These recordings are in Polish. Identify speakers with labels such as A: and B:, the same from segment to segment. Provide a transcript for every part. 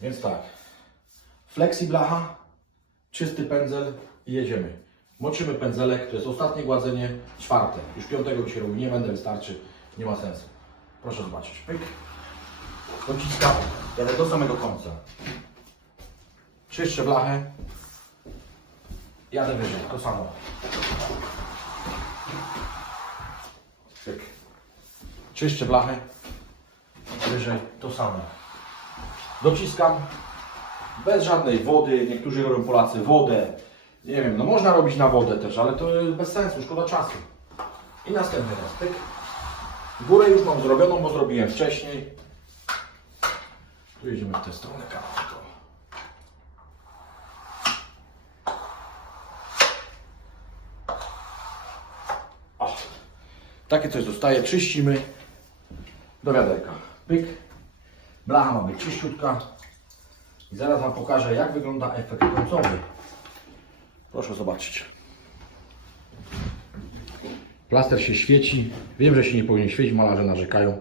A: Więc tak. Flexi blacha, czysty pędzel i jedziemy. Moczymy pędzelek, to jest ostatnie gładzenie, czwarte. Już piątego dzisiaj robię, nie będę, wystarczy, nie ma sensu. Proszę zobaczyć, pyk. Dociskam, jadę do samego końca. Czyszczę blachę, jadę wyżej, to samo. Pyk. Czyszczę blachę, wyżej, to samo. Dociskam, bez żadnej wody, niektórzy robią Polacy wodę. Nie wiem, no można robić na wodę też, ale to bez sensu, szkoda czasu. I następny raz, pyk. Górę już mam zrobioną, bo zrobiłem wcześniej. Tu jedziemy w tę stronę kawałek. o. O. Takie coś zostaje, czyścimy do wiaderka. Pyk. Blacha ma być czyściutka. I zaraz Wam pokażę, jak wygląda efekt końcowy. Proszę zobaczyć. Plaster się świeci. Wiem, że się nie powinien świecić, malarze narzekają.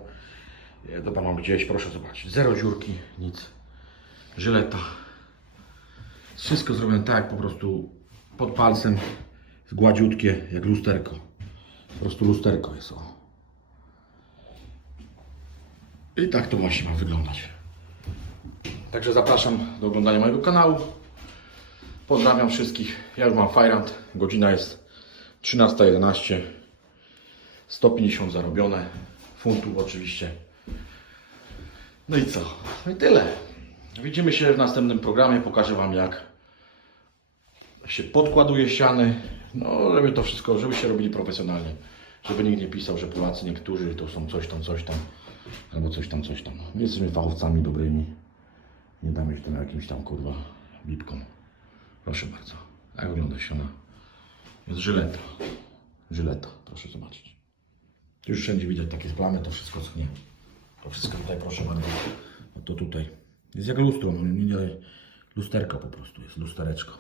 A: E, To Pan mam gdzieś, proszę zobaczyć. Zero dziurki, nic. Żyleta. Wszystko zrobione tak, po prostu pod palcem. Gładziutkie, jak lusterko. Po prostu lusterko jest, o. I tak to właśnie ma wyglądać. Także zapraszam do oglądania mojego kanału. Pozdrawiam wszystkich. Ja już mam fajrant. Godzina jest 13.11. 150 zarobione. Funtów oczywiście. No i co? No i tyle. Widzimy się w następnym programie. Pokażę Wam jak się podkładuje ściany. No, żeby to wszystko, żebyście robili profesjonalnie. Żeby nikt nie pisał, że Polacy niektórzy to są coś tam, coś tam. Albo coś tam, coś tam. My jesteśmy fachowcami dobrymi. Nie damy się tym jakimś tam kurwa bibkom. Proszę bardzo. Jak wygląda ściana? Jest żyleta. Żyleta, proszę zobaczyć. Już wszędzie widać takie plamy, to wszystko schnie. To wszystko tutaj, proszę bardzo. No to tutaj. Jest jak lustro, no nie, nie, lusterko po prostu jest, lustereczko.